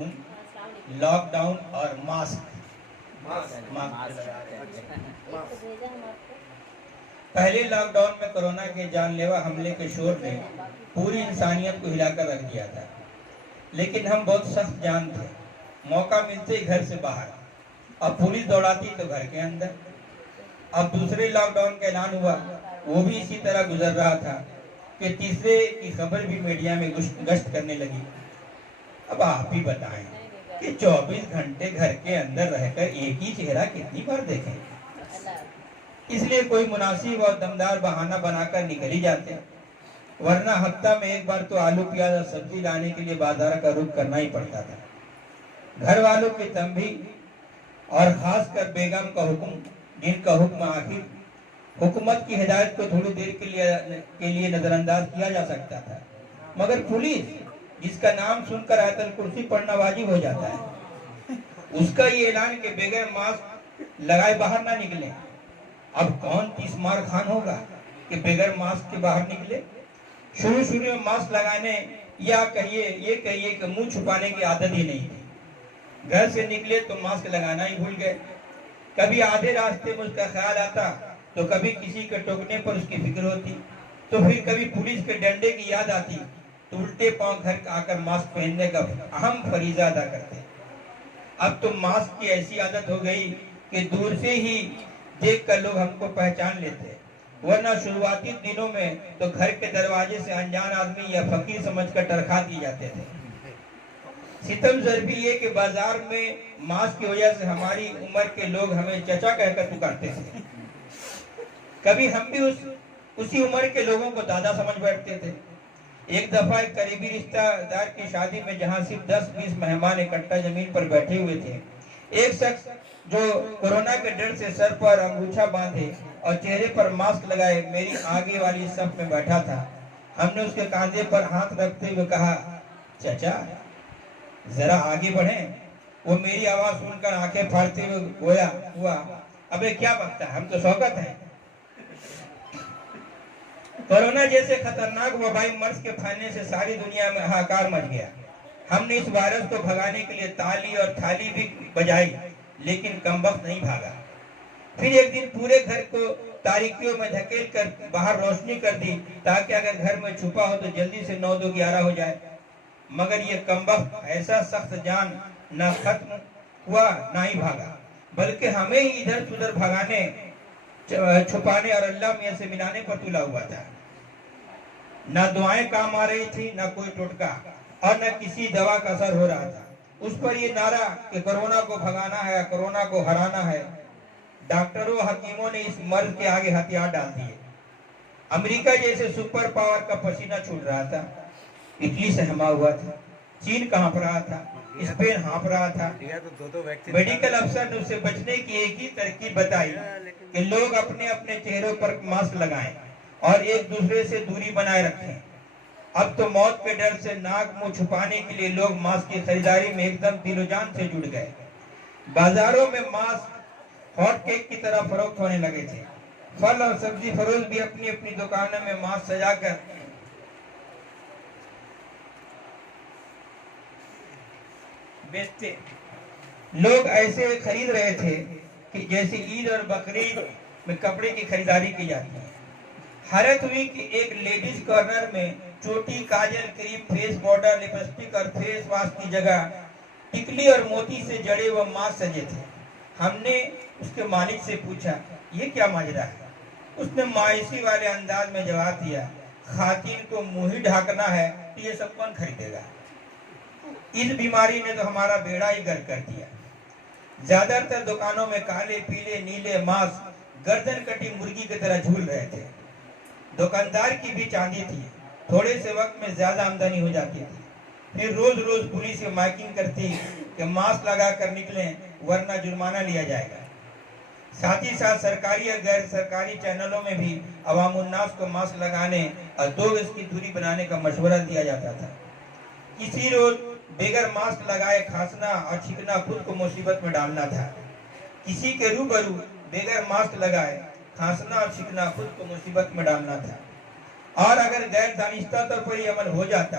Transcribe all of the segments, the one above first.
Lock down और mask पहले lockdown में कोरोना के जानलेवा हमले के शोर ने पूरी इंसानियत को हिलाकर रख दिया था। लेकिन हम बहुत सख्त जान थे। मौका मिलते ही घर से बाहर, अब पुलिस दौड़ाती तो घर के अंदर। अब दूसरे लॉकडाउन का ऐलान हुआ, वो भी इसी तरह गुजर रहा था कि तीसरे की खबर भी मीडिया में गश्त करने लगी। अब आप ही बताएं कि 24 घंटे घर के अंदर रहकर एक ही चेहरा कितनी बार देखें। इसलिए कोई मुनासिब और दमदार बहाना बनाकर निकल ही जाते, वरना हफ्ता में एक बार तो आलू प्याज और सब्जी लाने के लिए बाजार का रुख करना ही पड़ता था। घर वालों की तंबी और खासकर बेगम का हुक्म, जिनका हुक्म आखिर हुकूमत की हिदायत को थोड़ी देर के लिए नजरअंदाज किया जा सकता था, मगर पुलिस जिसका नाम सुनकर आयतल कुर्सी पढ़ना वाजिब हो जाता है, उसका ये ऐलान के बगैर मास्क लगाए बाहर ना निकले। अब कौन तीसमार खान होगा कि बगैर मास्क के बाहर निकले। शुरू में मास्क लगाने या ये कहिए कि मुंह छुपाने की आदत ही नहीं थी। घर से निकले तो मास्क लगाना ही भूल गए। कभी आधे रास्ते में उसका ख्याल आता तो कभी किसी के टोकने पर उसकी फिक्र होती, तो फिर कभी पुलिस के डंडे की याद आती तो उल्टे पांव घर आकर मास्क पहनने का अहम फरीजा अदा करते। अब तो मास्क की ऐसी आदत हो गई कि दूर से ही देखकर लोग हमको पहचान लेते, वरना शुरुआती दिनों में तो घर के दरवाजे से अनजान आदमी या फकीर समझकर टरखा दिए जाते थे। सितम ज़रबी ये कि बाजार में मास्क की वजह से हमारी उम्र के लोग हमें चचा कहकर पुकारते थे। कभी हम भी उसी उम्र के लोगों को दादा समझ बैठते थे। एक दफा एक करीबी रिश्तेदार की शादी में जहां सिर्फ 10-20 मेहमान इकट्ठा जमीन पर बैठे हुए थे, एक शख्स जो कोरोना के डर से सर पर अंगूछा बांधे और चेहरे पर मास्क लगाए मेरी आगे वाली सफ में बैठा था। हमने उसके कांधे पर हाथ रखते हुए कहा, चचा जरा आगे बढ़ें। वो मेरी आवाज सुनकर आंखें फाड़ते हुए हुआ, अबे क्या बकता है, हम तो शौकत हैं। कोरोना जैसे खतरनाक वबाई मर्ज के फैलने से सारी दुनिया में हाहाकार मच गया। हमने इस वायरस को भगाने के लिए ताली और थाली भी बजाई, लेकिन कमबख्त नहीं भागा। फिर एक दिन पूरे घर को तारीकियों में धकेल कर बाहर रोशनी कर दी, ताकि अगर घर में छुपा हो तो जल्दी से 9-2-11 हो जाए। मगर ये कमबख्त ऐसा सख्त जान न खत्म हुआ ना ही भागा, बल्कि हमें ही इधर उधर भगाने, छुपाने और अल्लाह मियां से मिलाने पर तुला हुआ था। न दुआएं काम आ रही थी, न कोई टोटका, और न किसी दवा का असर हो रहा था। उस पर ये नारा कि कोरोना को भगाना है, कोरोना को हराना है, डॉक्टरों हकीमों ने इस मर्ज के आगे हथियार डाल दिए। अमेरिका जैसे सुपर पावर का पसीना छूट रहा था, इटली सहमा हुआ था, चीन कांप रहा था, स्पेन हाँफ रहा था। मेडिकल अफसर ने उससे बचने की एक ही तरकीब बताई कि लोग अपने अपने चेहरों पर मास्क लगाएं और एक दूसरे से दूरी बनाए रखें। अब तो मौत के डर से नाक मुंह छुपाने के लिए लोग मास्क की खरीदारी में एकदम दिलोजान से जुड़ गए। बाजारों में मास्क हॉट केक की तरह फरोख्त होने लगे थे। फल और सब्जी फरोश भी अपनी अपनी दुकानों में मास्क सजाकर बेचते। लोग ऐसे खरीद रहे थे कि जैसे ईद और बकरीद में कपड़े की खरीदारी की जाती है। हैरत हुई कि एक लेडीज कॉर्नर में चोटी, काजल, क्रीम, फेस पाउडर, लिपस्टिक और फेस वॉश की जगह टिकली और मोती से जड़े हुए मास्क सजे थे। हमने उसके मालिक से पूछा, ये क्या माजरा है? उसने मायूसी वाले अंदाज में जवाब दिया, खातिन को मुंह ही ढाकना है तो ये सब कौन खरीदेगा? इस बीमारी ने तो हमारा बेड़ा ही गर्क कर दिया। ज्यादातर दुकानों में काले, पीले, नीले मास्क गर्दन कटी मुर्गी की तरह झूल रहे थे। दुकानदार की भी चांदी थी, थोड़े से वक्त में ज्यादा आमदनी हो जाती थी। फिर रोज रोज पुलिस माइकिंग करती कि मास्क लगा कर निकलें वरना जुर्माना लिया जाएगा। साथ ही साथ सरकारी या गैर सरकारी चैनलों में भी अवामुन्नास को मास्क लगाने और 2 गज की दूरी बनाने का मशवरा दिया जाता था। किसी रोज बेगर मास्क लगाए खांसना और छींकना खुद को मुसीबत में डालना था। किसी के रूबरू बेगर मास्क लगाए खांसना और छींकना खुद को मुसीबत में डालना था। और अगर गैर दानिस्ता तौर पर यह अमल हो जाता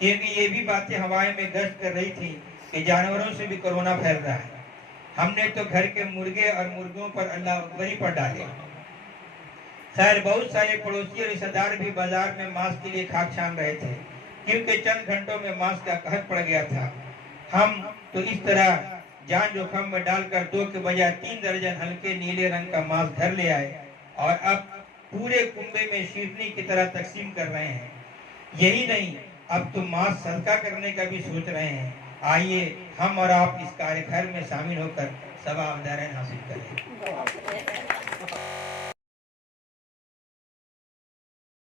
क्योंकि ये भी बातें हवाएं में गश्त कर रही थी कि जानवरों से भी कोरोना फैल रहा है। हमने तो घर के मुर्गे और मुर्गियों पर अल्लाह अकबरी पर डाले। खैर, बहुत सारे पड़ोसी और रिश्तेदार भी बाजार में मास्क के लिए खाक छान रहे थे, क्योंकि चंद घंटों में मास्क का कहर पड़ गया था। हम तो इस तरह जान जोखिम में डालकर 2 के बजाय 3 दर्जन हल्के नीले रंग का मास्क घर ले आए और अब पूरे कुंबे में शीरनी की तरह तकसीम कर रहे हैं। यही नहीं, अब तो मास्क सदका करने का भी सोच रहे हैं। आइए हम और आप इस कार्य में शामिल होकर सवाब दरान हासिल करें।